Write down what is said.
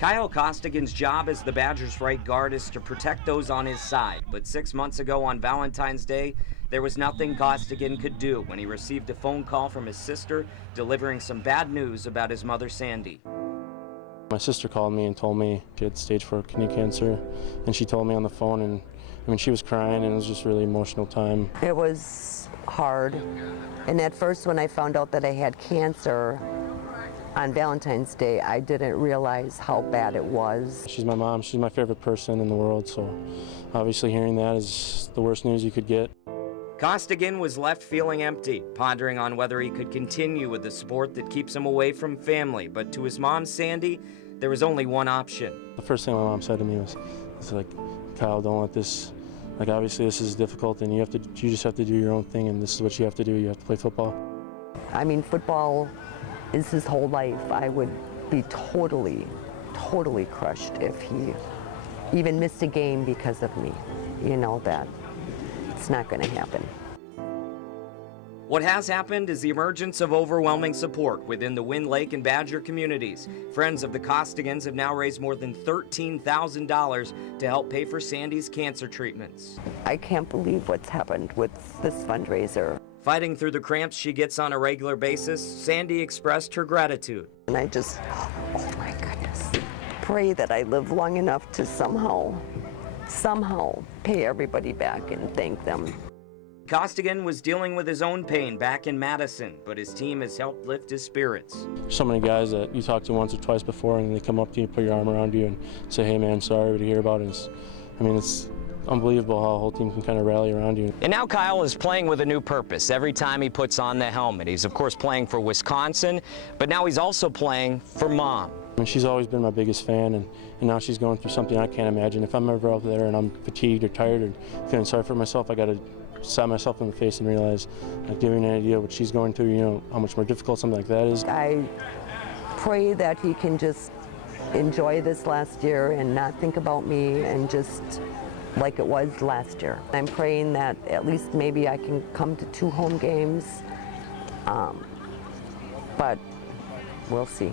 Kyle Costigan's job as the Badgers' right guard is to protect those on his side, but 6 months ago on Valentine's Day, there was nothing Costigan could do when he received a phone call from his sister delivering some bad news about his mother, Sandy. My sister called me and told me she had stage 4 kidney cancer, and she told me on the phone, and I mean, she was crying, and it was just a really emotional time. It was hard, and at first when I found out that I had cancer on Valentine's Day, I didn't realize how bad it was. She's my mom. She's my favorite person in the world, so obviously hearing that is the worst news you could get. Costigan was left feeling empty, pondering on whether he could continue with the sport that keeps him away from family. But to his mom, Sandy, there was only one option. The first thing my mom said to me was like, Kyle, don't let this, like, obviously this is difficult, and you just have to do your own thing, and this is what you have to do. You have to play football. I mean, football is his whole life. I would be totally crushed if he even missed a game because of me. You know that it's not going to happen. What has happened is the emergence of overwhelming support within the Wind Lake and Badger communities. Friends of the Costigans have now raised more than $13,000 to help pay for Sandy's cancer treatments. I can't believe what's happened with this fundraiser. Fighting through the cramps she gets on a regular basis, Sandy expressed her gratitude. And I just, oh my goodness, pray that I live long enough to somehow pay everybody back and thank them. Costigan was dealing with his own pain back in Madison, but his team has helped lift his spirits. So many guys that you talked to once or twice before, and they come up to you, put your arm around you, and say, hey man, sorry to hear about it. It's unbelievable how a whole team can kind of rally around you. And now Kyle is playing with a new purpose every time he puts on the helmet. He's of course playing for Wisconsin, but now he's also playing for Mom. She's always been my biggest fan, and now she's going through something I can't imagine. If I'm ever out there and I'm fatigued or tired or feeling sorry for myself, I got to slap myself in the face and realize, giving an idea what she's going through, how much more difficult something like that is. I pray that he can just enjoy this last year and not think about me, and just like it was last year. I'm praying that at least maybe I can come to 2 home games, but we'll see.